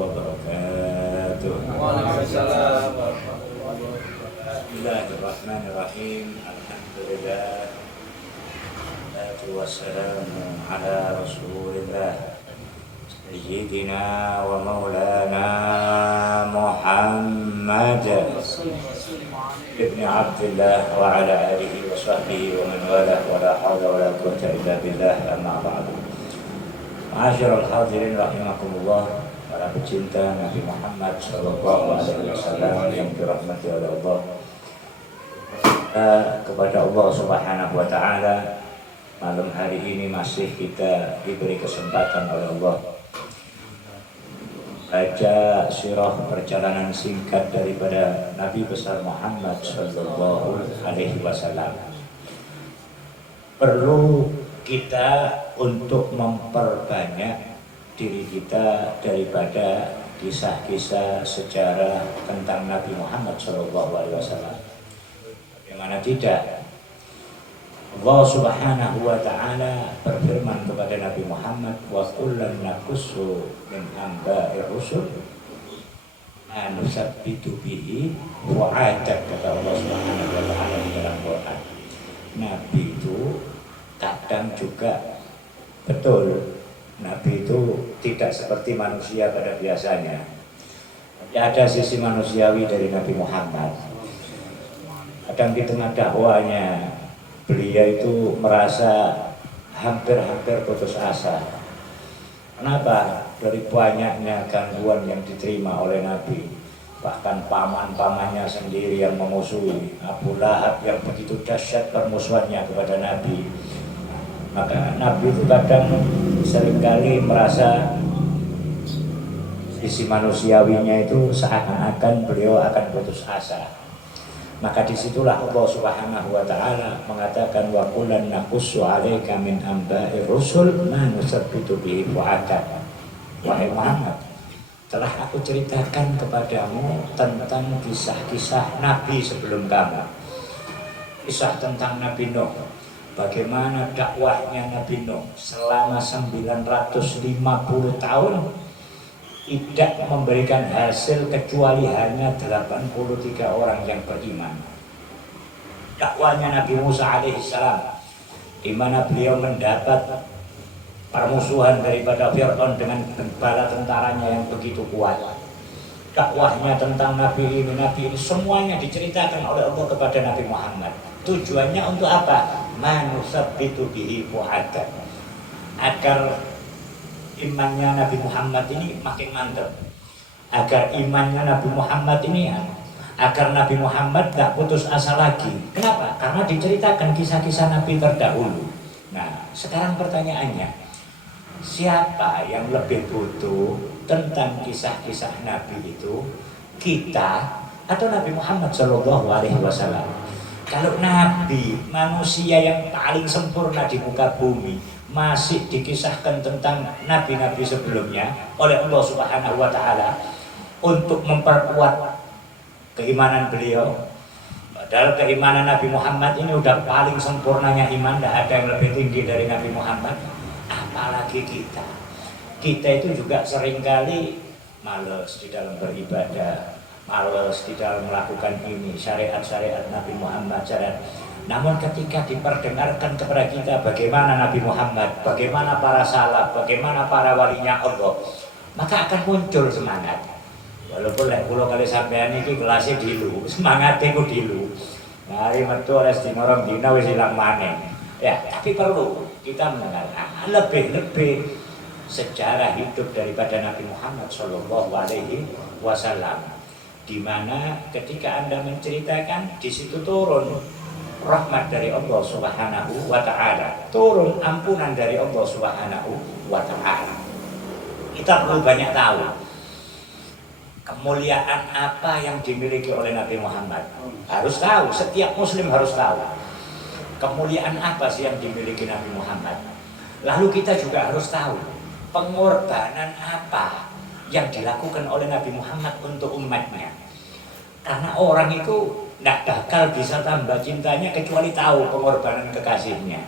wabarakatuh. Waalaikumsalam. Bismillahirrahmanirrahim. Alhamdulillah. Wassalatu wassalamu ala Rasulillah Sayyidina wa maulana Muhammad ibni Abdillah wa ala alihi wa sahbihi wa man wala wa la hawla wa la quwwata illa billah, amma ba'du. Ma'asyiral hadirin rahimakumullah, para pecinta Nabi Muhammad sallallahu alaihi wasallam yang dirahmati oleh Allah. Kepada Allah Subhanahu wa taala, malam hari ini masih kita diberi kesempatan oleh Allah baca sirah perjalanan singkat daripada Nabi besar Muhammad sallallahu alaihi wasallam. Perlu kita untuk memperbanyak diri kita daripada kisah-kisah sejarah tentang Nabi Muhammad sallallahu alaihi wasallam. Bagaimana tidak? Allah Subhanahu wa taala berfirman kepada Nabi Muhammad, wa kullan naqussu min anba'ir rusul ma nusabbitu bihi fu'adak, kata Allah Subhanahu wa taala di dalam Quran. Nabi itu kadang juga betul, Nabi itu tidak seperti manusia pada biasanya. Ada sisi manusiawi dari Nabi Muhammad. Kadang di tengah dakwanya beliau itu merasa hampir-hampir putus asa. Kenapa? Dari banyaknya gangguan yang diterima oleh Nabi. Bahkan paman-pamannya sendiri yang memusuhi, Abu Lahab yang begitu dahsyat permusuhannya kepada Nabi. Maka Nabi itu kadang seringkali merasa sisi manusiawinya itu seakan-akan beliau akan putus asa. Maka disitulah Allah Subhanahu wa taala mengatakan, wa kullan naqussu 'alaika min amba'ir rusul ma nusabbitu bihi fu'adak. Wahai Muhammad, telah aku ceritakan kepadamu tentang kisah-kisah Nabi sebelum kamu. Kisah tentang Nabi Nuh, bagaimana dakwahnya Nabi Nuh selama 950 tahun tidak memberikan hasil kecuali hanya 83 orang yang beriman. Dakwahnya Nabi Musa alaihissalam, di mana beliau mendapat permusuhan daripada Fir'aun dengan bala tentaranya yang begitu kuat. Dakwahnya tentang Nabi ini semuanya diceritakan oleh Allah kepada Nabi Muhammad. Tujuannya untuk apa? Manusabbitu bihi fu'adak, agar imannya Nabi Muhammad ini makin mantap, agar imannya Nabi Muhammad ini, agar Nabi Muhammad gak putus asa lagi. Kenapa? Karena diceritakan kisah-kisah Nabi terdahulu. Nah, sekarang pertanyaannya, siapa yang lebih butuh tentang kisah-kisah Nabi itu, kita atau Nabi Muhammad Shallallahu Alaihi Wasallam? Kalau Nabi, manusia yang paling sempurna di muka bumi, masih dikisahkan tentang nabi-nabi sebelumnya oleh Allah Subhanahu wa taala untuk memperkuat keimanan beliau. Padahal keimanan Nabi Muhammad ini udah paling sempurnanya iman, tidak ada yang lebih tinggi dari Nabi Muhammad. Apalagi kita. Kita itu juga seringkali malas di dalam beribadah, malas di dalam melakukan ini syariat-syariat Nabi Muhammad, syariat. Namun ketika diperdengarkan kepada kita bagaimana Nabi Muhammad, bagaimana para salaf, bagaimana para walinya Allah, maka akan muncul semangat. Walaupun kalau kali sampean ini kelasnya dilu, semangatnya ku dilu. Mari metu oleh sedinorang dina wis ilang maneh. Ya, tapi perlu kita mendengar lebih sejarah hidup daripada Nabi Muhammad Shallallahu Alaihi Wasallam, di mana ketika Anda menceritakan di situ turun rahmat dari Allah Subhanahu wa taala, turun ampunan dari Allah Subhanahu wa taala. Kita perlu banyak tahu kemuliaan apa yang dimiliki oleh Nabi Muhammad. Harus tahu, setiap muslim harus tahu kemuliaan apa sih yang dimiliki Nabi Muhammad. Lalu kita juga harus tahu pengorbanan apa yang dilakukan oleh Nabi Muhammad untuk umatnya. Karena orang itu tidak bakal bisa tambah cintanya kecuali tahu pengorbanan kekasihnya.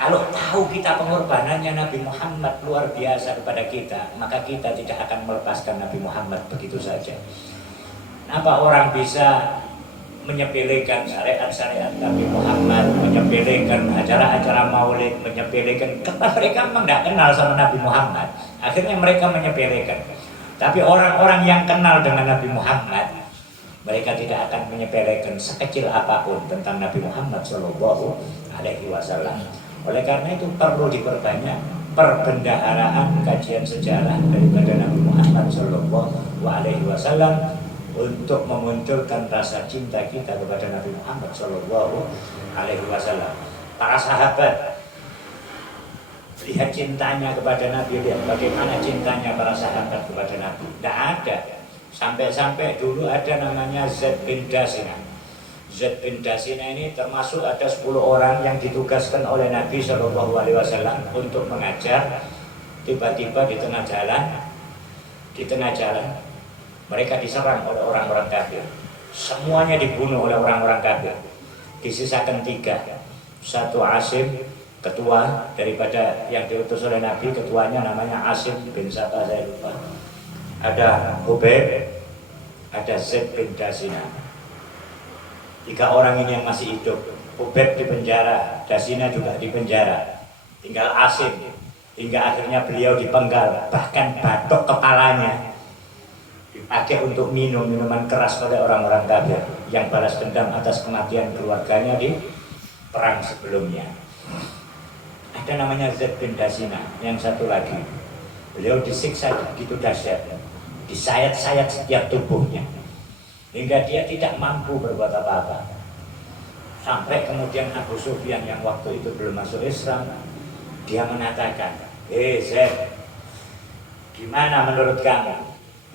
Kalau tahu kita pengorbanannya Nabi Muhammad luar biasa kepada kita, maka kita tidak akan melepaskan Nabi Muhammad begitu saja. Kenapa orang bisa menyepelekan syariat-syariat Nabi Muhammad, menyepelekan acara-acara maulid, menyepelekan, karena mereka memang tidak kenal sama Nabi Muhammad. Akhirnya mereka menyepelekan. Tapi orang-orang yang kenal dengan Nabi Muhammad, mereka tidak akan menyepelekan sekecil apapun tentang Nabi Muhammad Shallallahu Alaihi Wasallam. Oleh karena itu perlu diperbanyak perbendaharaan kajian sejarah daripada Nabi Muhammad Shallallahu Alaihi Wasallam untuk memunculkan rasa cinta kita kepada Nabi Muhammad Shallallahu Alaihi Wasallam. Para sahabat lihat cintanya kepada Nabi, lihat bagaimana cintanya para sahabat kepada Nabi. Tidak ada. Sampai-sampai dulu ada namanya Zaid bin Dasina. Zaid bin Dasina ini termasuk ada 10 orang yang ditugaskan oleh Nabi Shallallahu Alaihi Wasallam untuk mengajar. Tiba-tiba di tengah jalan mereka diserang oleh orang-orang kafir. Semuanya dibunuh oleh orang-orang kafir. Disisakan 3. Satu Asim, ketua daripada yang diutus oleh Nabi, ketuanya namanya Asim bin siapa saya lupa. Ada Hubayb, ada Zaid bin Dasina. 3 orang ini yang masih hidup. Hubayb di penjara, Dasina juga di penjara. Tinggal Asim, hingga akhirnya beliau dipenggal, bahkan batok kepalanya dipakai untuk minum minuman keras pada orang-orang kafir yang balas dendam atas kematian keluarganya di perang sebelumnya. Ada namanya Zaid bin Dasina. Yang satu lagi, beliau disiksa begitu dahsyat, disayat-sayat setiap tubuhnya hingga dia tidak mampu berbuat apa-apa. Sampai kemudian Abu Sufyan yang waktu itu belum masuk Islam, dia mengatakan, Zaid, gimana menurut kamu?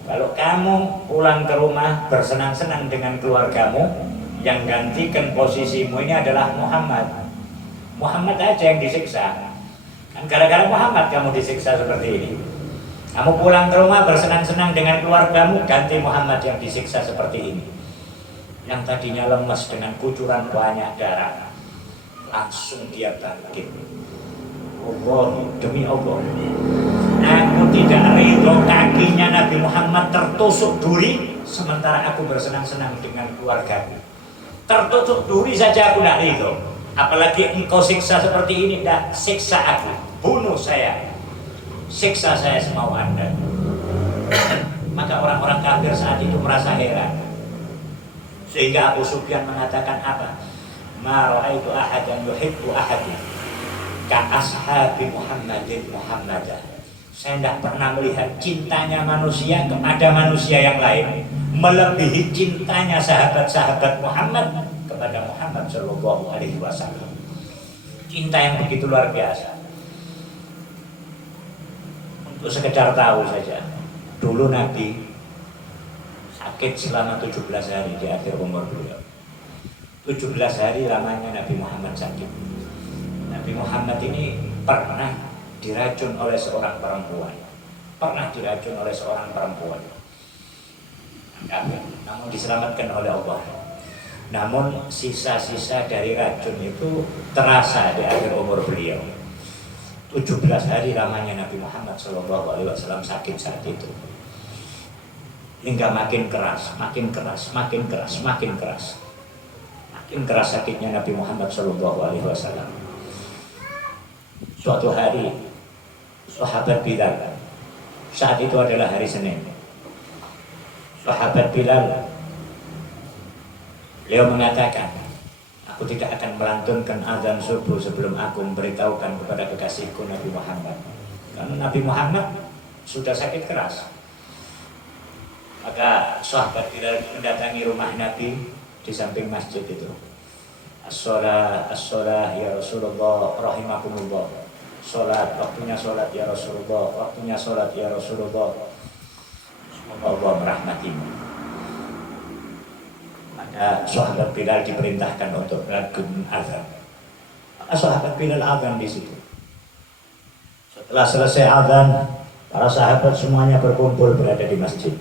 Kalau kamu pulang ke rumah bersenang-senang dengan keluargamu, yang gantikan posisimu ini adalah Muhammad. Muhammad aja yang disiksa. Kan gara-gara Muhammad kamu disiksa seperti ini. Kamu pulang ke rumah bersenang-senang dengan keluargamu, ganti Muhammad yang disiksa seperti ini. Yang tadinya lemas dengan kucuran banyak darah, langsung dia bangkit. Allah, demi Allah, aku tidak ridho kakinya Nabi Muhammad tertusuk duri sementara aku bersenang-senang dengan keluargaku. Tertusuk duri saja aku tidak ridho, apalagi engkau siksa seperti ini. Tidak, siksa aku, bunuh saya, siksa saya semau Anda. Maka orang-orang kafir saat itu merasa heran, sehingga Abu Sufyan mengatakan apa? Ma ra'aitu ahadan yuhibbu ahadan ka ashabi Muhammadin Muhammadah. Saya tidak pernah melihat cintanya manusia kepada manusia yang lain melebihi cintanya sahabat-sahabat Muhammad kepada Muhammad Shallallahu Alaihi Wasallam. Cinta yang begitu luar biasa. Untuk sekedar tahu saja, dulu Nabi sakit selama 17 hari di akhir umur beliau. 17 hari lamanya Nabi Muhammad sakit. Nabi Muhammad ini pernah diracun oleh seorang perempuan. Namun diselamatkan oleh Allah. Namun sisa-sisa dari racun itu terasa di akhir umur beliau. 17 hari lamanya Nabi Muhammad SAW sakit saat itu. Hingga makin keras sakitnya Nabi Muhammad SAW. Suatu hari, sahabat Bilal, saat itu adalah hari Senin, sahabat Bilal, beliau mengatakan, aku tidak akan melantunkan azan subuh sebelum aku memberitahukan kepada kekasihku Nabi Muhammad. Karena Nabi Muhammad sudah sakit keras. Maka sahabat Bilal mendatangi rumah Nabi di samping masjid itu. As-sholah ya Rasulullah rahimakumullah. Sholat, waktunya sholat ya Rasulullah, waktunya sholat ya Rasulullah. Semoga Allah merahmatimu. Maka sahabat Bilal diperintahkan untuk melakukan azan. Maka sahabat Bilal azan di situ. Setelah selesai azan, para sahabat semuanya berkumpul berada di masjid.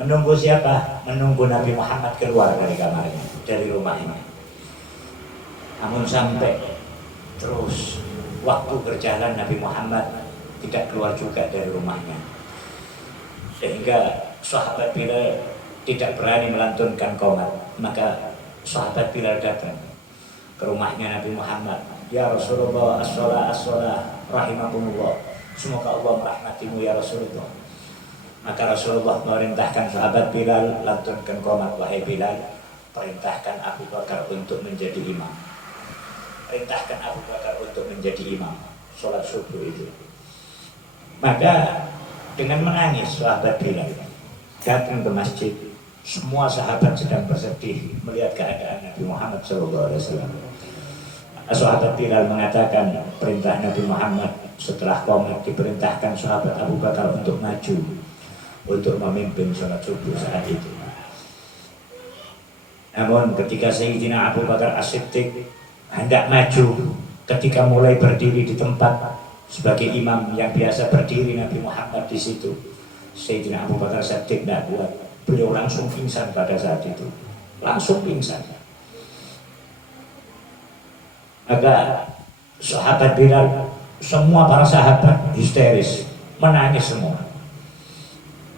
Menunggu siapa? Menunggu Nabi Muhammad keluar dari kamarnya, dari rumahnya. Namun sampai terus waktu berjalan Nabi Muhammad tidak keluar juga dari rumahnya, sehingga sahabat Bilal tidak berani melantunkan qomat. Maka sahabat Bilal datang ke rumahnya Nabi Muhammad. Ya Rasulullah, as-sholah, as-sholah, rahimakumullah, semoga Allah merahmatimu ya Rasulullah. Maka Rasulullah memerintahkan sahabat Bilal, lantunkan qomat wahai Bilal, perintahkan Abu Bakar untuk menjadi imam. Perintahkan Abu Bakar untuk menjadi imam sholat subuh itu. Maka dengan menangis sahabat Bilal datang ke masjid. Semua sahabat sedang bersedih melihat keadaan Nabi Muhammad SAW. Sahabat Bilal mengatakan perintah Nabi Muhammad. Setelah qomat diperintahkan sahabat Abu Bakar untuk maju untuk memimpin sholat subuh saat itu. Namun ketika Sayyidina Abu Bakar As-Siddiq hendak maju, ketika mulai berdiri di tempat sebagai imam yang biasa berdiri Nabi Muhammad di situ, Sayyidina Abu Bakar As-Siddiq tidak kuat. Beliau langsung pingsan pada saat itu, langsung pingsan. Maka sahabat Bilal, semua para sahabat histeris, menangis semua.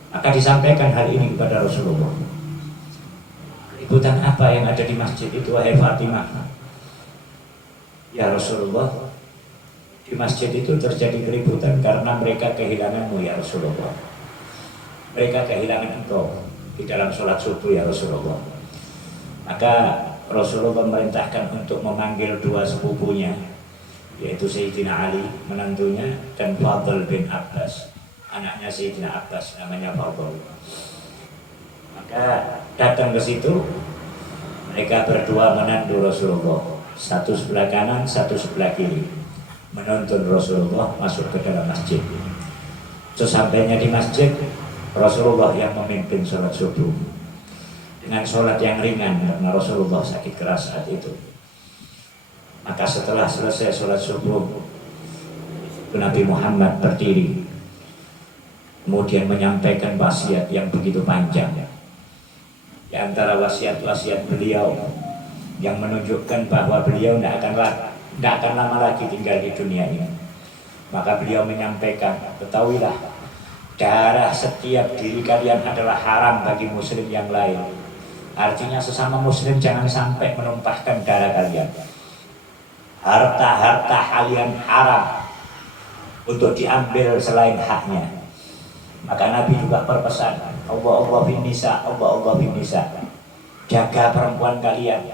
Maka disampaikan hal ini kepada Rasulullah. Keributan apa yang ada di masjid itu wahai Fatimah? Ya Rasulullah, di masjid itu terjadi keributan karena mereka kehilanganmu ya Rasulullah. Mereka kehilangan engkau di dalam sholat subuh ya Rasulullah. Maka Rasulullah memerintahkan untuk memanggil dua sepupunya, yaitu Sayyidina Ali menantunya dan Fadl bin Abbas, anaknya Sayyidina Abbas, namanya Fadl. Maka datang ke situ, mereka berdua menandu Rasulullah, satu sebelah kanan, satu sebelah kiri, menuntun Rasulullah masuk ke dalam masjid. Sesampainya di masjid, Rasulullah yang memimpin sholat subuh dengan sholat yang ringan karena Rasulullah sakit keras saat itu. Maka setelah selesai sholat subuh, Nabi Muhammad berdiri, kemudian menyampaikan wasiat yang begitu panjang. Di antara wasiat-wasiat beliau yang menunjukkan bahwa beliau tidak akan lama lagi tinggal di dunia ini. Maka beliau menyampaikan, ketahuilah, darah setiap diri kalian adalah haram bagi muslim yang lain. Artinya sesama muslim jangan sampai menumpahkan darah kalian. Harta-harta kalian haram untuk diambil selain haknya. Maka Nabi juga berpesan, Allah bin nisa, Allah bin nisa. Jaga perempuan kalian,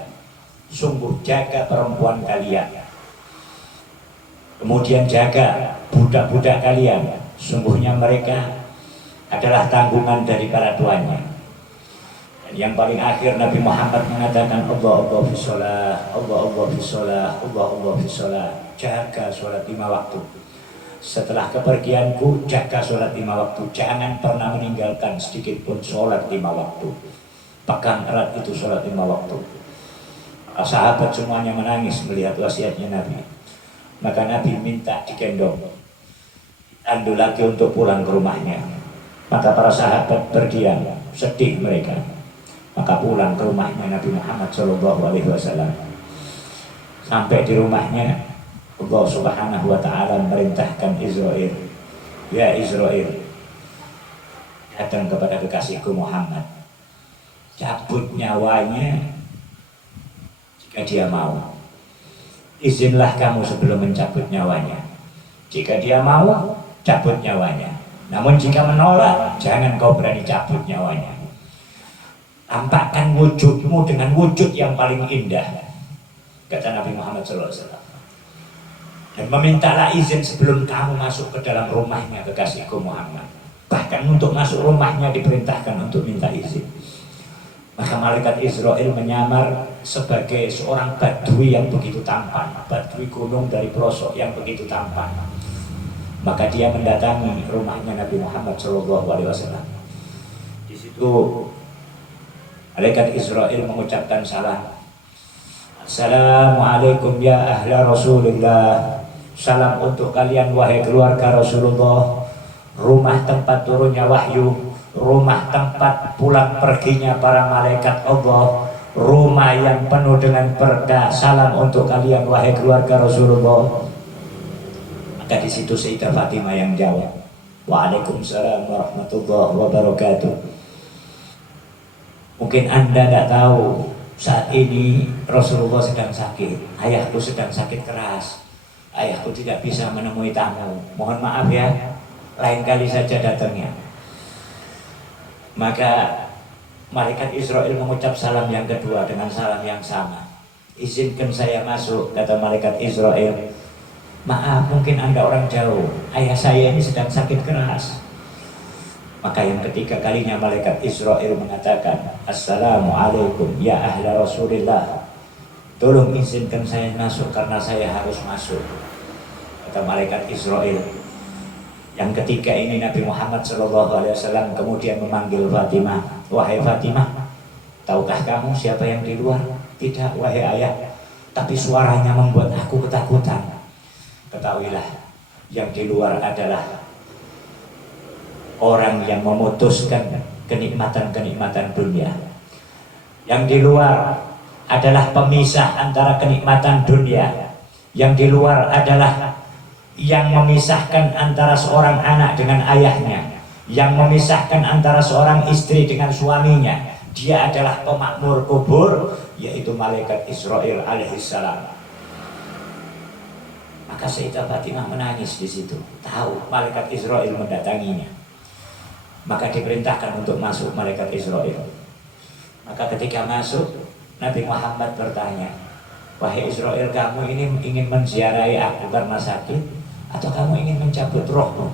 sungguh jaga perempuan kalian. Kemudian jaga budak-budak kalian, sungguhnya mereka adalah tanggungan dari para tuannya. Dan yang paling akhir Nabi Muhammad mengatakan, Allah bisolah, Allah bisolah, Allah bisolah. Jaga sholat 5 waktu. Setelah kepergianku, jaga sholat 5 waktu. Jangan pernah meninggalkan sedikit pun sholat 5 waktu. Pegang erat itu sholat 5 waktu. Sahabat semuanya menangis melihat wasiatnya Nabi. Maka Nabi minta digendong, ditandu lagi untuk pulang ke rumahnya. Maka para sahabat berdiam, sedih mereka. Maka pulang ke rumahnya Nabi Muhammad SAW. Sampai di rumahnya, Allah Subhanahu wa Ta'ala merintahkan Israel, ya Israel, datang kepada kekasihku Muhammad, cabut nyawanya jika dia mau. Izinlah kamu sebelum mencabut nyawanya. Jika dia mau, cabut nyawanya. Namun jika menolak, jangan kau berani cabut nyawanya. Tampakkan wujudmu dengan wujud yang paling indah, kata Nabi Muhammad SAW. Dan memintalah izin sebelum kamu masuk ke dalam rumahnya kekasihku Muhammad. Bahkan untuk masuk rumahnya diperintahkan untuk minta izin. Maka malaikat Israel menyamar sebagai seorang badui yang begitu tampan, badui gunung dari pelosok yang begitu tampan. Maka dia mendatangi rumahnya Nabi Muhammad SAW. Di situ malaikat Israel mengucapkan salam. Assalamualaikum ya ahla Rasulullah. Salam untuk kalian wahai keluarga Rasulullah. Rumah tempat turunnya wahyu, rumah tempat pulang perginya para malaikat Allah, rumah yang penuh dengan berkah, salam untuk kalian wahai keluarga Rasulullah. Maka di situ Sayyidah Fatimah yang jawab, Waalaikumsalam warahmatullahi wabarakatuh. Mungkin Anda tidak tahu, saat ini Rasulullah sedang sakit, ayahku sedang sakit keras, ayahku tidak bisa menemui tamu, mohon maaf ya, lain kali saja datangnya. Maka malaikat Israel mengucap salam yang kedua dengan salam yang sama. Izinkan saya masuk, kata malaikat Israel. Maaf, mungkin Anda orang jauh, ayah saya ini sedang sakit keras. Maka yang ketiga kalinya malaikat Israel mengatakan, Assalamualaikum ya ahla Rasulillah. Tolong izinkan saya masuk karena saya harus masuk, kata malaikat Israel. Yang ketiga ini Nabi Muhammad SAW kemudian memanggil Fatimah. Wahai Fatimah, tahukah kamu siapa yang di luar? Tidak wahai ayah, tapi suaranya membuat aku ketakutan. Ketahuilah, yang di luar adalah orang yang memutuskan kenikmatan-kenikmatan dunia. Yang di luar adalah pemisah antara kenikmatan dunia. Yang di luar adalah yang memisahkan antara seorang anak dengan ayahnya, yang memisahkan antara seorang istri dengan suaminya. Dia adalah pemakmur kubur, yaitu malaikat Israel alaihissalam. Maka Sayyidah Fatimah menangis di situ, tahu malaikat Israel mendatanginya. Maka diperintahkan untuk masuk malaikat Israel. Maka ketika masuk, Nabi Muhammad bertanya, wahai Israel, kamu ini ingin menziarahi aku karena sakit, atau kamu ingin mencabut rohmu?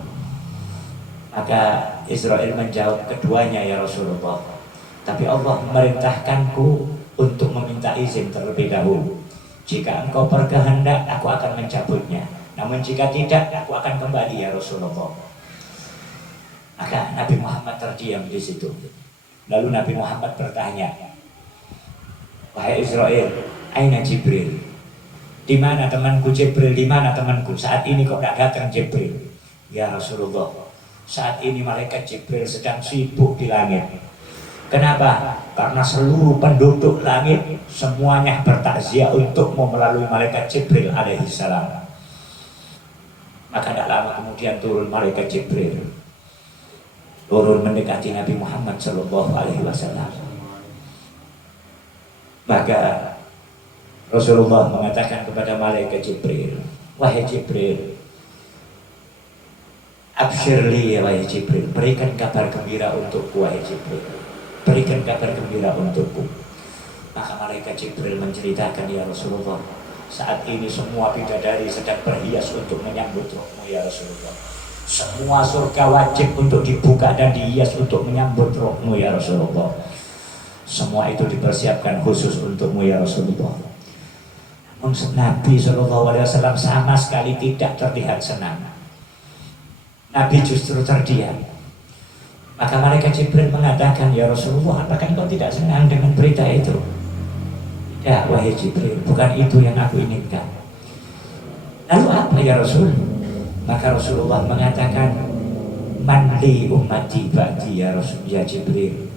Maka Israel menjawab, keduanya ya Rasulullah. Tapi Allah memerintahkanku untuk meminta izin terlebih dahulu. Jika engkau berkehendak, aku akan mencabutnya. Namun jika tidak, aku akan kembali ya Rasulullah. Maka Nabi Muhammad terdiam di situ. Lalu Nabi Muhammad bertanya, wahai Israel, aina Jibril? Di mana temanku Jibril? Di mana temanku? Saat ini kok tidak datang Jibril? Ya Rasulullah, saat ini malaikat Jibril sedang sibuk di langit. Kenapa? Karena seluruh penduduk langit semuanya bertakziah untukmu melalui malaikat Jibril alaihissalam. Maka tidak lama kemudian turun malaikat Jibril, turun mendekati Nabi Muhammad SAW. Maka Rasulullah mengatakan kepada malaikat Jibril, wahai Jibril, absyirli ya wahai Jibril, berikan kabar gembira untukku wahai Jibril, berikan kabar gembira untukku. Maka malaikat Jibril menceritakan, ya Rasulullah, saat ini semua bidadari sedang berhias untuk menyambut rohmu ya Rasulullah. Semua surga wajib untuk dibuka dan dihias untuk menyambut rohmu ya Rasulullah. Semua itu dipersiapkan khusus untukmu ya Rasulullah. Nabi SAW sama sekali tidak terlihat senang. Nabi justru terdiam. Maka malaikat Jibril mengatakan, ya Rasulullah, apakah engkau tidak senang dengan berita itu? Ya wahai Jibril, bukan itu yang aku inginkan. Lalu apa ya Rasul? Maka Rasulullah mengatakan, man li ummati ba'di ya Rasul, ya Jibril,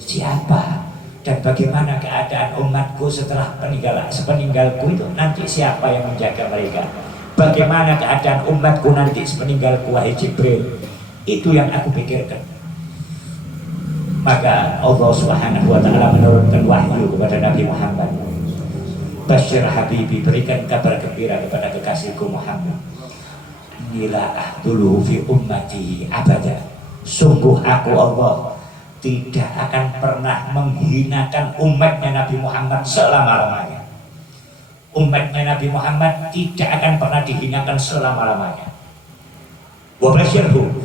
siapa dan bagaimana keadaan umatku setelah sepeninggalku itu, nanti siapa yang menjaga mereka? Bagaimana keadaan umatku nanti sepeninggalku wahai Jibril? Itu yang aku pikirkan. Maka Allah Subhanahu wa ta'ala menurunkan wahyu kepada Nabi Muhammad, Bashir Habibi, berikan kabar gembira kepada kekasihku Muhammad, Nila ahduluhu fi ummati abada. Sungguh aku Allah tidak akan pernah menghinakan umatnya Nabi Muhammad selama-lamanya. Umatnya Nabi Muhammad tidak akan pernah dihinakan selama-lamanya. Wa basyirhu,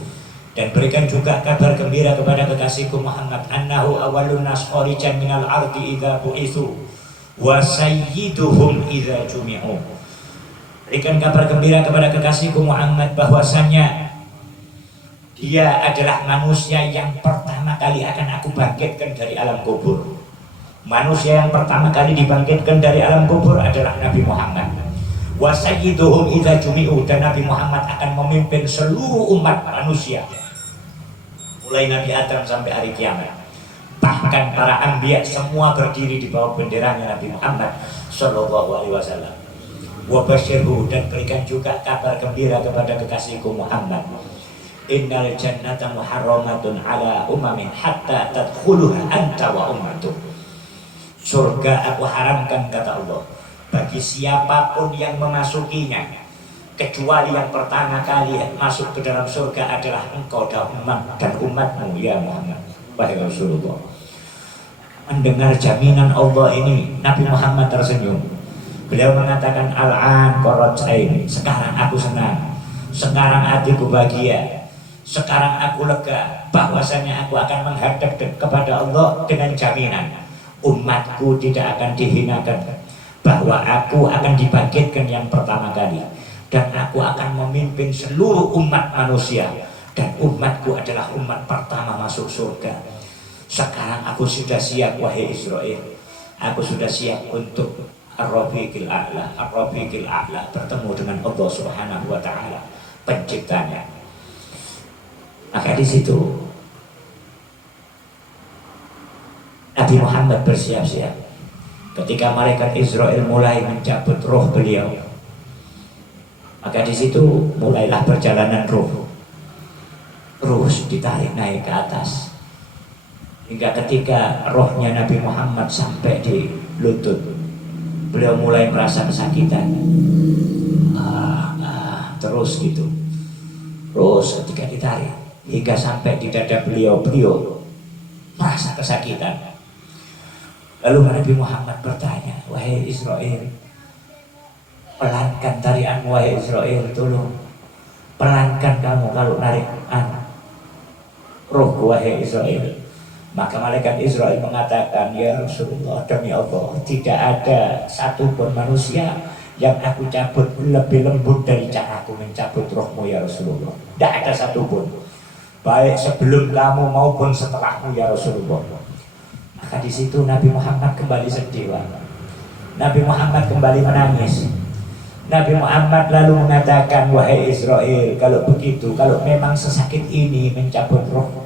dan berikan juga kabar gembira kepada kekasihku Muhammad, annahu awalun nas kharijan minal ardi idza bu'itsu wa sayyiduhum idza jumi'u. Berikan kabar gembira kepada kekasihku Muhammad bahwasanya dia adalah manusia yang pertama kali akan aku bangkitkan dari alam kubur. Manusia yang pertama kali dibangkitkan dari alam kubur adalah Nabi Muhammad. Wa sayyiduhum idza jumi'u, dan Nabi Muhammad akan memimpin seluruh umat manusia mulai Nabi Adam sampai hari kiamat. bahkan para anbiya semua berdiri di bawah benderanya Nabi Muhammad Sallallahu Alaihi Wasallam. Wa basyirhu, dan berikan juga kabar gembira kepada kekasihku Muhammad. Innal jannata muharramatun ala umamin hatta tadkhuluha anta wa ummatuk. Surga aku haramkan, kata Allah, bagi siapapun yang memasukinya, kecuali yang pertama kali masuk ke dalam surga adalah engkau dan umatmu ya Muhammad. Wahai Rasulullah, mendengar jaminan Allah ini, Nabi Muhammad tersenyum. Beliau mengatakan, al-an qarra'ain, sekarang aku senang, sekarang hatiku bahagia, sekarang aku lega bahwasanya aku akan menghadap kepada Allah dengan jaminan umatku tidak akan dihinakan, bahwa aku akan dibangkitkan yang pertama kali, dan aku akan memimpin seluruh umat manusia, dan umatku adalah umat pertama masuk surga. Sekarang aku sudah siap, wahai Israel, aku sudah siap untuk Ar-Rafiqil A'la, Ar-Rafiqil A'la, bertemu dengan Allah Subhanahu wa Ta'ala, penciptanya. Maka di situ Nabi Muhammad bersiap-siap. Ketika malaikat Israel mulai mencabut roh beliau, maka di situ mulailah perjalanan roh. Terus ditarik naik ke atas, hingga ketika rohnya Nabi Muhammad sampai di lutut, beliau mulai merasa kesakitan. Terus gitu. Terus ketika ditarik hingga sampai di dada beliau merasa kesakitan. Lalu Nabi Muhammad bertanya, wahai Israel, pelankan tarian, wahai Israel, tolong pelankan kamu kalau narik roh, wahai Israel. Maka malaikat Israel mengatakan, ya Rasulullah, demi Allah, tidak ada satupun manusia yang aku cabut lebih lembut dari caraku mencabut rohmu ya Rasulullah. Tidak ada satupun, baik sebelum kamu maupun setelahmu ya Rasulullah. Maka di situ Nabi Muhammad kembali sedih. Nabi Muhammad kembali menangis. Nabi Muhammad lalu mengatakan, wahai Israel, kalau begitu, kalau memang sesakit ini mencabut roh,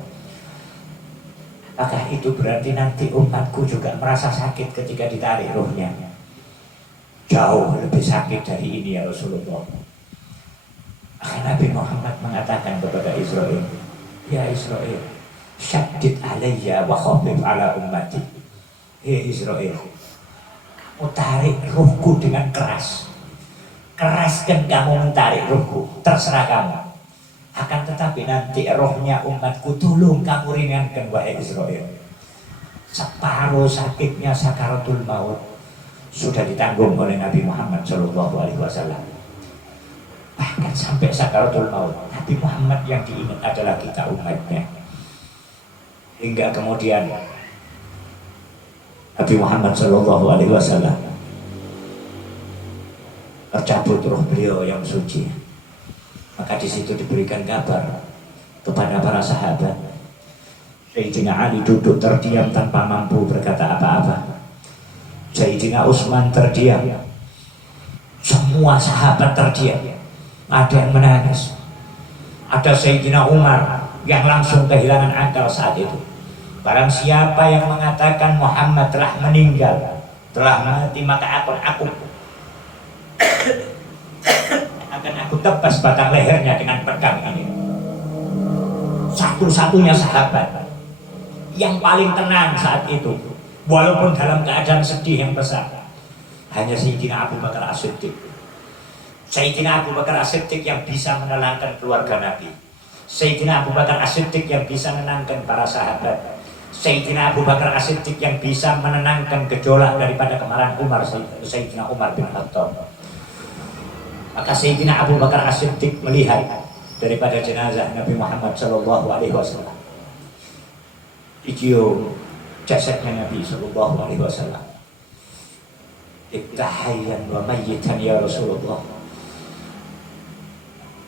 maka itu berarti nanti umatku juga merasa sakit ketika ditarik rohnya. Jauh lebih sakit dari ini ya Rasulullah. Maka Nabi Muhammad mengatakan kepada Israel, ya Israel, syaddid alayya wa khafif ala ummati. Hei Israel, kamu tarik rohku dengan keras. Keraskan kamu menarik rohku, terserah kamu. Akan tetapi nanti rohnya umatku tolong kamu ringankan, wahai Israel. Separuh sakitnya sakaratul maut sudah ditanggung oleh Nabi Muhammad Shallallahu Alaihi Wasallam. Bahkan sampai sakaratul maut, Nabi Muhammad yang diingat adalah kita umatnya. Hingga kemudian Nabi Muhammad Shallallahu Alaihi Wasallam tercabut roh beliau yang suci. Maka di situ diberikan kabar kepada para sahabat. Sayyidina Ali duduk terdiam tanpa mampu berkata apa-apa. Sayyidina Utsman terdiam. Semua sahabat terdiam. Ada yang menangis. Ada Sayyidina Umar yang langsung kehilangan akal saat itu. Barang siapa yang mengatakan Muhammad telah meninggal, telah mati, maka akan aku tebas batang lehernya dengan pedang ini. Satu-satunya sahabat yang paling tenang saat itu, walaupun dalam keadaan sedih yang besar, hanya Sayyidina Abu Bakar As-Siddiq. Sayyidina Abu Bakar As-Siddiq yang bisa menenangkan keluarga Nabi. Sayyidina Abu Bakar As-Siddiq yang bisa menenangkan para sahabat. Sayyidina Abu Bakar As-Siddiq yang bisa menenangkan gejolak daripada kemarahan Sayyidina Umar bin Khattab. Maka Sayyidina Abu Bakar As-Siddiq melihat daripada jenazah Nabi Muhammad Shallallahu Alaihi Wasallam, video jasadnya Nabi Shallallahu Alaihi Wasallam. Ibtahayyan wa mayyitan ya Rasulullah.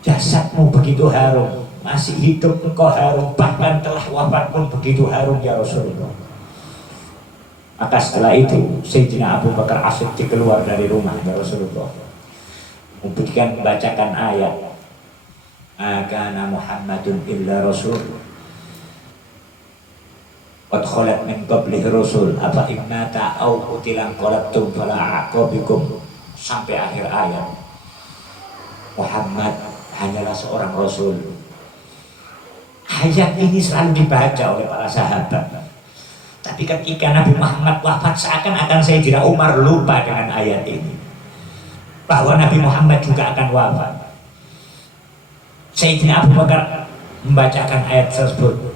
Jasadmu begitu harum, masih hidup engkau harum, bahkan telah wafat pun begitu harum ya Rasulullah. Maka setelah itu Sayyidina Abu Bakar As-Siddiq keluar dari rumah ya Rasulullah, memberikan membacakan ayat, "Akana Muhammadun illa rasul." qad khalat min qablihi rusul afa imata au qutilan qalabtum fala aqabikum, sampai akhir ayat. Muhammad hanyalah seorang rasul. Ayat ini selalu dibaca oleh para sahabat. Tapi ketika Nabi Muhammad wafat, seakan-akan Sayyidina Umar lupa dengan ayat ini, bahwa Nabi Muhammad juga akan wafat. Sayyidina Abu Bakar membacakan ayat tersebut,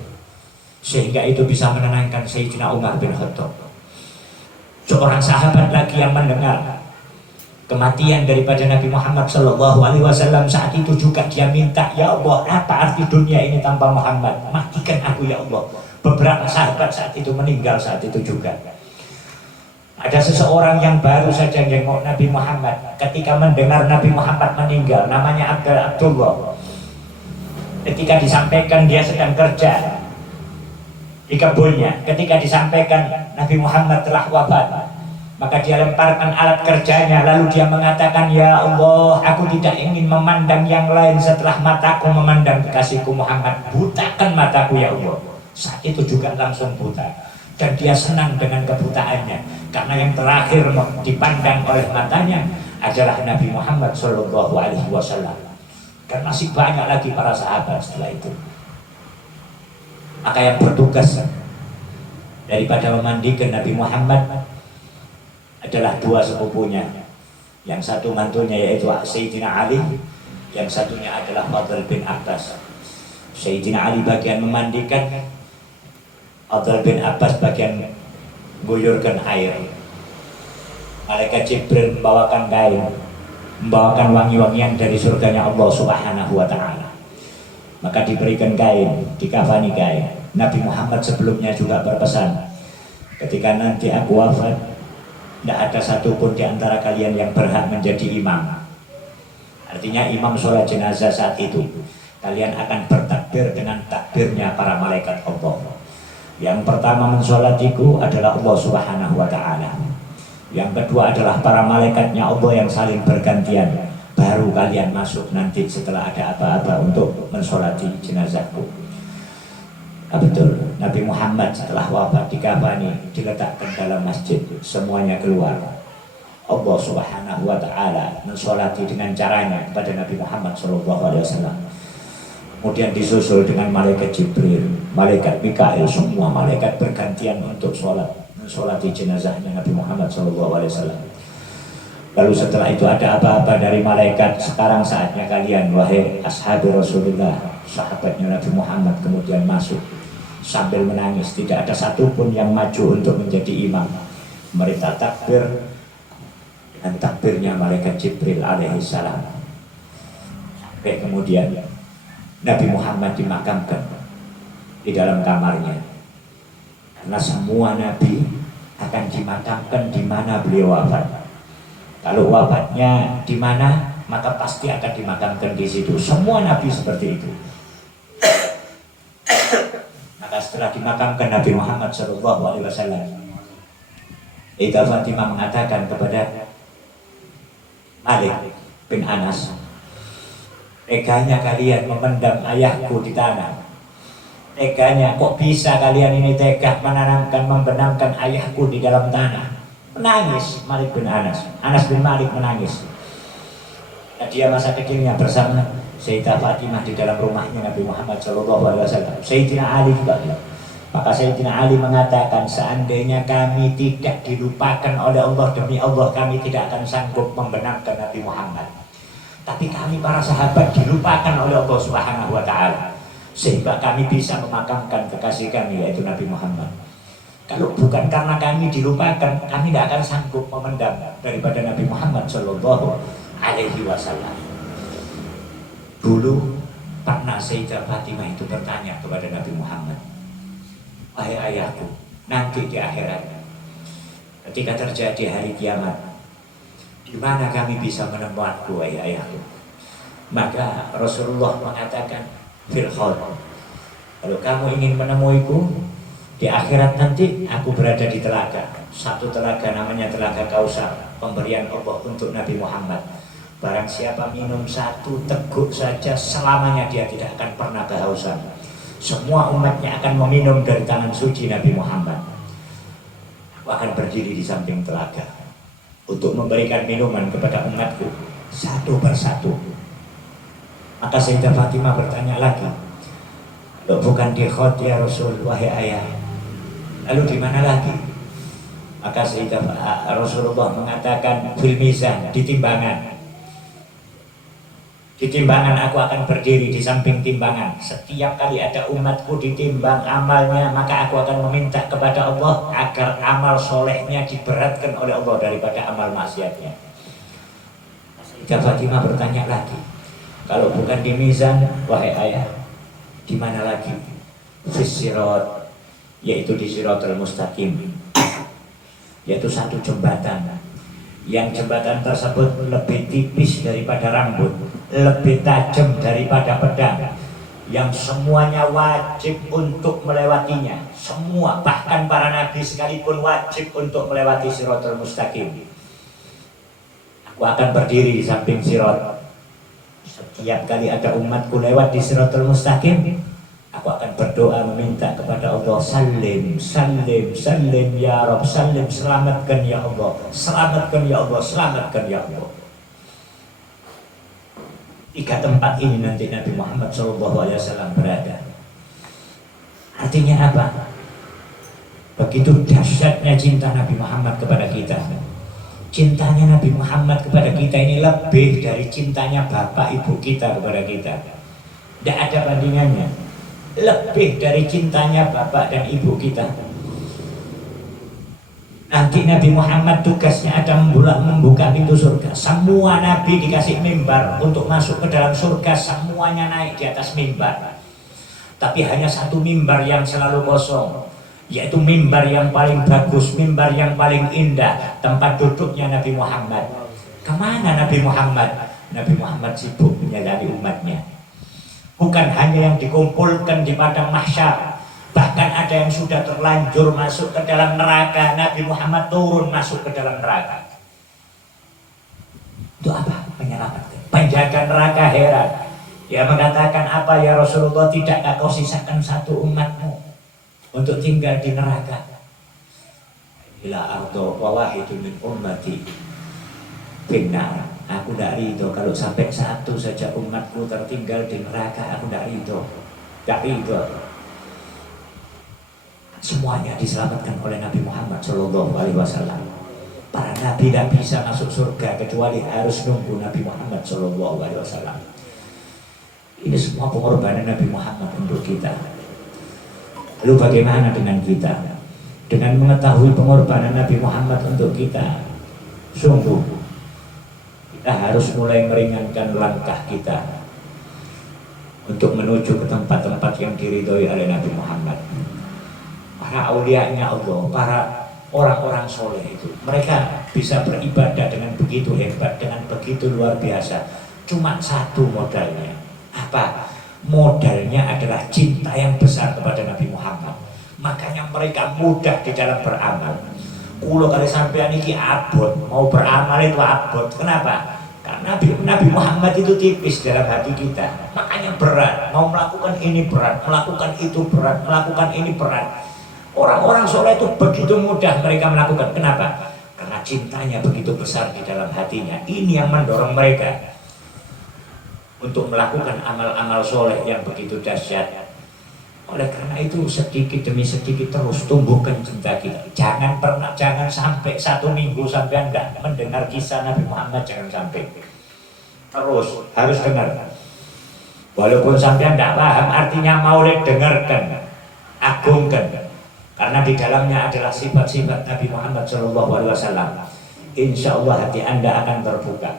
sehingga itu bisa menenangkan Sayyidina Umar bin Khattab. Seorang sahabat lagi yang mendengar kematian daripada Nabi Muhammad SAW, saat itu juga dia minta, ya Allah, apa arti dunia ini tanpa Muhammad? Matikan aku ya Allah. Beberapa sahabat saat itu meninggal saat itu juga. Ada seseorang yang baru saja nengok Nabi Muhammad. Ketika mendengar Nabi Muhammad meninggal, namanya Abdullah. Ketika disampaikan dia sedang kerja di kebunnya, ketika disampaikan Nabi Muhammad telah wafat, maka dia lemparkan alat kerjanya, lalu dia mengatakan, ya Allah, aku tidak ingin memandang yang lain setelah mataku memandang kekasihku Muhammad. Butakan mataku ya Allah. Saat itu juga langsung buta, dan dia senang dengan kebutaannya, karena yang terakhir dipandang oleh matanya adalah Nabi Muhammad SAW. Dan masih banyak lagi para sahabat setelah itu. Maka yang bertugas daripada memandikan Nabi Muhammad adalah dua sepupunya. Yang satu mantunya yaitu Sayyidina Ali, yang satunya adalah Fadl bin Abbas. Sayyidina Ali bagian memandikan, Fadl bin Abbas bagian guyurkan air. Malaikat Jibril membawakan kain, membawakan wangi-wangian dari surganya Allah Subhanahu wa ta'ala. Maka diberikan kain, dikafani kain. Nabi Muhammad sebelumnya juga berpesan, ketika nanti aku wafat, tidak ada satupun di antara kalian yang berhak menjadi imam. Artinya imam sholat jenazah saat itu, kalian akan bertakbir dengan takbirnya para malaikat Allah. Yang pertama mensolatiku adalah Allah Subhanahu wa ta'ala. Yang kedua adalah para malaikatnya Allah yang saling bergantian. Baru kalian masuk nanti setelah ada apa-apa untuk mensolati jenazahku. Betul, Nabi Muhammad setelah wafat dikafani, diletakkan dalam masjid, semuanya keluar. Allah Subhanahu wa ta'ala mensolati dengan caranya kepada Nabi Muhammad SAW. Kemudian disusul dengan malaikat Jibril, malaikat Mikail, semua malaikat bergantian untuk mensolati jenazahnya Nabi Muhammad SAW. Lalu setelah itu ada apa-apa dari malaikat, sekarang saatnya kalian, wahai ashabi Rasulullah, sahabatnya Nabi Muhammad, kemudian masuk sambil menangis. Tidak ada satupun yang maju untuk menjadi imam. Mereka takbir dan takbirnya malaikat Jibril alaihissalam. Sampai kemudian Nabi Muhammad dimakamkan di dalam kamarnya. Karena semua nabi akan dimakamkan di mana beliau wafat. Kalau wafatnya di mana, maka pasti akan dimakamkan di situ. Semua nabi seperti itu. Maka setelah dimakamkan Nabi Muhammad SAW, Ida Fatimah mengatakan kepada Malik bin Anas, teganya kalian memendam ayahku di tanah. Teganya, kok bisa kalian ini tega menanamkan, membenamkan ayahku di dalam tanah? Menangis Malik bin Anas. Anas bin Malik menangis. Nah, dia masa kecilnya bersama Sayyidah Fatimah di dalam rumahnya Nabi Muhammad SAW. Sayyidina Ali juga bilang. Maka Sayyidina Ali mengatakan, seandainya kami tidak dilupakan oleh Allah, demi Allah kami tidak akan sanggup membenamkan Nabi Muhammad. Tapi kami para sahabat dilupakan oleh Allah Subhanahu wa ta'ala, sehingga kami bisa memakamkan kekasih kami yaitu Nabi Muhammad. Kalau bukan karena kami dilupakan, kami tidak akan sanggup memendam daripada Nabi Muhammad Sallallahu Alaihi Wasallam. Dulu pernah Sayyidah Fatimah itu bertanya kepada Nabi Muhammad, wahai ayahku, nanti di akhirat, ketika terjadi hari kiamat, di mana kami bisa menemukanku, wahai ayahku? Maka Rasulullah mengatakan, fil khaut. Kalau kamu ingin menemuiku di akhirat nanti, aku berada di telaga. Satu telaga namanya Telaga Kausar, pemberian Allah untuk Nabi Muhammad. Barang siapa minum satu teguk saja, selamanya dia tidak akan pernah kehausan. semua umatnya akan meminum dari tangan suci Nabi Muhammad. Aku akan berdiri di samping telaga untuk memberikan minuman kepada umatku satu persatu. Maka Sayyidah Fatimah bertanya lagi, loh, bukan di Khot ya Rasul, wahai ayah, lalu di mana lagi? Maka Sayyidah Rasulullah mengatakan fil mizan, di timbangan. Di timbangan aku akan berdiri di samping timbangan. Setiap kali ada umatku ditimbang amalnya, maka aku akan meminta kepada Allah agar amal solehnya diberatkan oleh Allah daripada amal maksiatnya. Sayyidah Fatimah bertanya lagi, kalau bukan di mizan, wahai ayah, di mana lagi? Fisirat, yaitu di Siratal Mustaqim, yaitu satu jembatan. Yang jembatan tersebut lebih tipis daripada rambut, lebih tajam daripada pedang, yang semuanya wajib untuk melewatinya. Semua, bahkan para nabi sekalipun wajib untuk melewati Siratal Mustaqim. Aku akan berdiri di samping sirat. Setiap kali ada umatku lewat di Siratal Mustaqim, aku akan berdoa meminta kepada Allah, salim, salim, salim ya Rabb, salim, selamatkan ya Allah, selamatkan ya Allah, selamatkan ya Allah. Tiga tempat ini nanti Nabi Muhammad SAW berada. Artinya apa? Begitu dahsyatnya cinta Nabi Muhammad kepada kita. Cintanya Nabi Muhammad kepada kita ini lebih dari cintanya bapak ibu kita kepada kita. Tidak ada bandingannya. Lebih dari cintanya bapak dan ibu kita. Nanti Nabi Muhammad tugasnya ada membuka pintu surga. Semua nabi dikasih mimbar untuk masuk ke dalam surga. Semuanya naik di atas mimbar. Tapi hanya satu mimbar yang selalu kosong, yaitu mimbar yang paling bagus, mimbar yang paling indah, tempat duduknya Nabi Muhammad. Kemana Nabi Muhammad? Nabi Muhammad sibuk menyadari umatnya. Bukan hanya yang dikumpulkan di padang mahsyar, bahkan ada yang sudah terlanjur masuk ke dalam neraka, Nabi Muhammad turun masuk ke dalam neraka. Itu apa? Menyelamatkan. Penjaga neraka heran. Dia mengatakan, apa ya Rasulullah, tidakkah kau sisakan satu umatmu untuk tinggal di neraka? Ila ardo wa wahidun min ummati finnar. Aku tidak ridho kalau sampai satu saja umatku tertinggal di neraka. Aku tidak ridho, tidak ridho. Semuanya diselamatkan oleh Nabi Muhammad SAW. Para nabi tidak bisa masuk surga kecuali harus nunggu Nabi Muhammad SAW. Ini semua pengorbanan Nabi Muhammad untuk kita. Lalu bagaimana dengan kita? Dengan mengetahui pengorbanan Nabi Muhammad untuk kita, sungguh kita harus mulai meringankan langkah kita untuk menuju ke tempat-tempat yang diridhoi oleh Nabi Muhammad. Para aulianya Allah, para orang-orang soleh itu, mereka bisa beribadah dengan begitu hebat, dengan begitu luar biasa. Cuma satu modalnya. Apa? Modalnya adalah cinta yang besar kepada Nabi Muhammad. Makanya mereka mudah di dalam beramal. Kulo kali sampean iki abot, mau beramal itu abot. Kenapa? Karena Nabi Muhammad itu tipis dalam hati kita. Makanya berat. Mau melakukan ini berat, melakukan itu berat, melakukan ini berat. Orang-orang soleh itu begitu mudah mereka melakukan. Kenapa? Karena cintanya begitu besar di dalam hatinya. Ini yang mendorong mereka untuk melakukan amal-amal soleh yang begitu dahsyat. Oleh karena itu sedikit demi sedikit terus tumbuhkan cinta kita. Jangan sampai satu minggu sampai Anda mendengar kisah Nabi Muhammad, jangan sampai. Terus harus dengar. Walaupun sampai Anda paham artinya maulid, dengarkan, agungkan. Karena di dalamnya adalah sifat-sifat Nabi Muhammad SAW. Insya Allah hati Anda akan terbuka.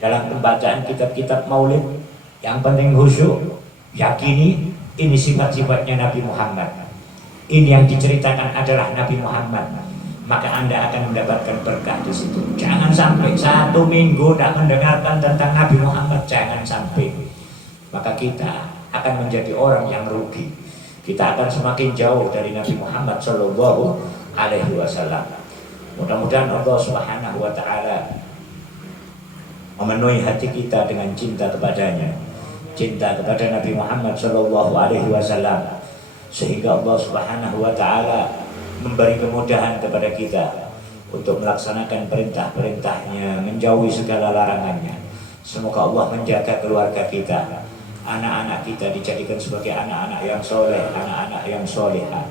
Dalam pembacaan kitab-kitab maulid, yang penting khusyuk, yakini ini sifat-sifatnya Nabi Muhammad. Ini yang diceritakan adalah Nabi Muhammad. Maka Anda akan mendapatkan berkah di situ. Jangan sampai satu minggu tidak mendengarkan tentang Nabi Muhammad, jangan sampai. Maka kita akan menjadi orang yang rugi. Kita akan semakin jauh dari Nabi Muhammad SAW. Mudah-mudahan Allah Subhanahu wa Ta'ala memenuhi hati kita dengan cinta kepadanya. cinta kepada Nabi Muhammad Shallallahu Alaihi Wasallam, sehingga Allah Subhanahu Wa Taala memberi kemudahan kepada kita untuk melaksanakan perintah-perintahnya, menjauhi segala larangannya. Semoga Allah menjaga keluarga kita, anak-anak kita dijadikan sebagai anak-anak yang soleh, anak-anak yang solehah,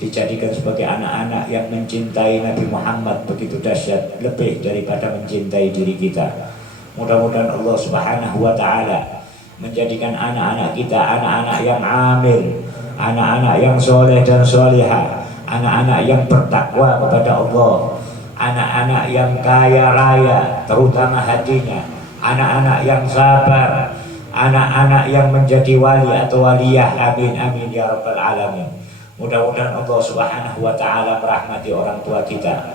dijadikan sebagai anak-anak yang mencintai Nabi Muhammad begitu dahsyat, lebih daripada mencintai diri kita. Mudah-mudahan Allah Subhanahu Wa Taala menjadikan anak-anak kita anak-anak yang amil, anak-anak yang soleh dan solehah, anak-anak yang bertakwa kepada Allah, anak-anak yang kaya raya terutama hatinya, anak-anak yang sabar, anak-anak yang menjadi wali atau waliyah. Amin amin ya rabbal alamin. Mudah-mudahan Allah Subhanahu Wa Taala merahmati orang tua kita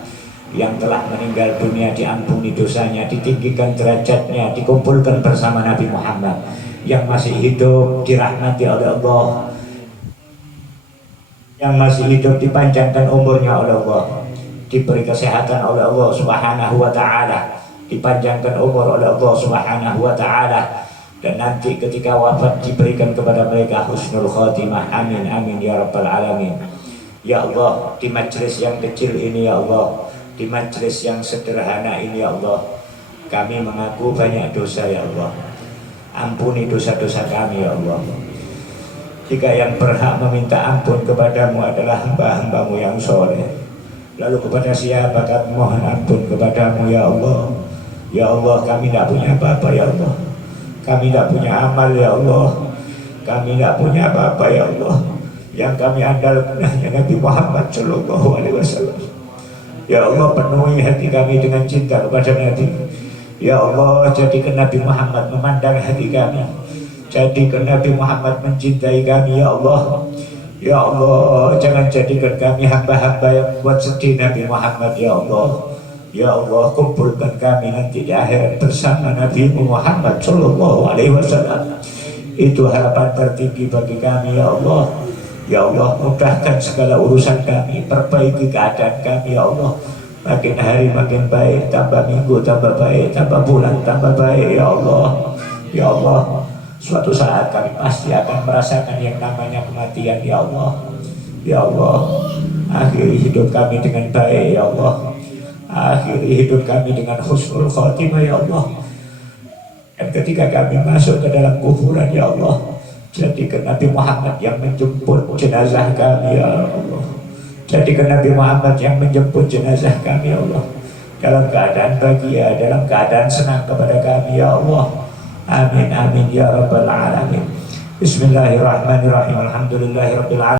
yang telah meninggal dunia, diampuni dosanya, ditinggikan derajatnya, dikumpulkan bersama Nabi Muhammad. Yang masih hidup dirahmati oleh Allah, yang masih hidup dipanjangkan umurnya oleh Allah, diberi kesehatan oleh Allah Subhanahu Wa Taala, dipanjangkan umur oleh Allah Subhanahu Wa Taala, dan nanti ketika wafat diberikan kepada mereka husnul khotimah. Amin amin ya rabbal alamin. Ya Allah, di majlis yang kecil ini ya Allah, di majlis yang sederhana ini ya Allah, kami mengaku banyak dosa ya Allah. Ampuni dosa-dosa kami ya Allah. Jika yang berhak meminta ampun kepadamu adalah hamba-hambamu yang soleh, lalu kepada siapa kami mohon ampun kepadamu ya Allah? Ya Allah, kami tidak punya apa-apa ya Allah, kami tidak punya amal ya Allah, kami tidak punya apa-apa ya Allah. Yang kami andalkan hanya Nabi Muhammad Sallallahu Alaihi Wasallam. Ya Allah, penuhi hati kami dengan cinta kepada Nabi. Ya Allah, jadikan Nabi Muhammad memandang hati kami, jadikan Nabi Muhammad mencintai kami ya Allah. Ya Allah, jangan jadikan kami hamba-hamba yang buat sedih Nabi Muhammad ya Allah. Ya Allah, kumpulkan kami nanti di akhirat bersama Nabi Muhammad Sallallahu Alaihi Wasallam. Itu harapan tertinggi bagi kami ya Allah. Ya Allah, mudahkan segala urusan kami, perbaiki keadaan kami ya Allah. Makin hari makin baik, tambah minggu tambah baik, tambah bulan tambah baik ya Allah. Ya Allah, suatu saat kami pasti akan merasakan yang namanya kematian ya Allah. Ya Allah, akhiri hidup kami dengan baik ya Allah, akhiri hidup kami dengan husnul khotimah ya Allah. Dan ketika kami masuk ke dalam kuburan ya Allah, jadikan Nabi Muhammad yang menjemput jenazah kami ya Allah. Jadikan Nabi Muhammad yang menjemput jenazah kami ya Allah, dalam keadaan bahagia, dalam keadaan senang kepada kami ya Allah. Amin amin ya rabbal alamin. Bismillahirrahmanirrahim. Alhamdulillahirabbil alamin.